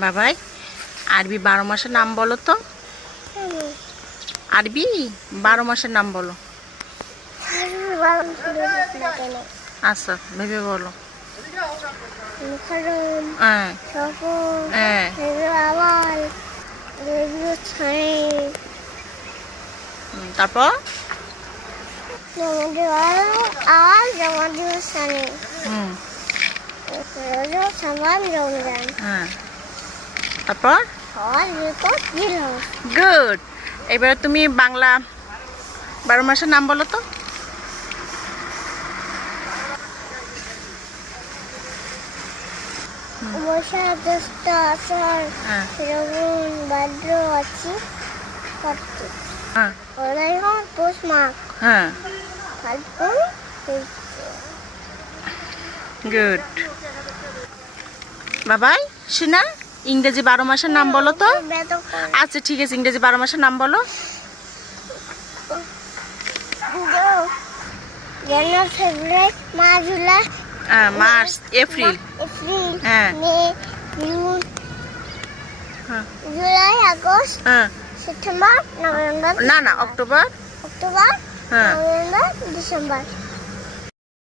বাবাই আরবি 12 মাসের নাম বলো তো। আরবি 12 মাসের নাম বলো। আচ্ছা ভেবে বলো। হ্যাঁ হ্যাঁ তারপর হ্যাঁ তারপর গুড। এবারে তুমি বাংলা 12 মাসের নাম বলো তো। বৈশাখ জ্যৈষ্ঠ আষাঢ় হ্যাঁ শ্রাবণ ভাদ্র আশ্বিন কার্তিক হ্যাঁ পৌষ মাঘ হ্যাঁ ফাল্গুন গুড। বাবাই শোনা ইংরেজি 12 মাসের নাম বলো তো। আচ্ছা ঠিক আছে, ইংরেজি 12 মাসের নাম বলো। January February March July March April April হ্যাঁ মে জুন হ্যাঁ জুলাই আগস্ট হ্যাঁ সেপ্টেম্বর নভেম্বর না অক্টোবর অক্টোবর হ্যাঁ নভেম্বর ডিসেম্বর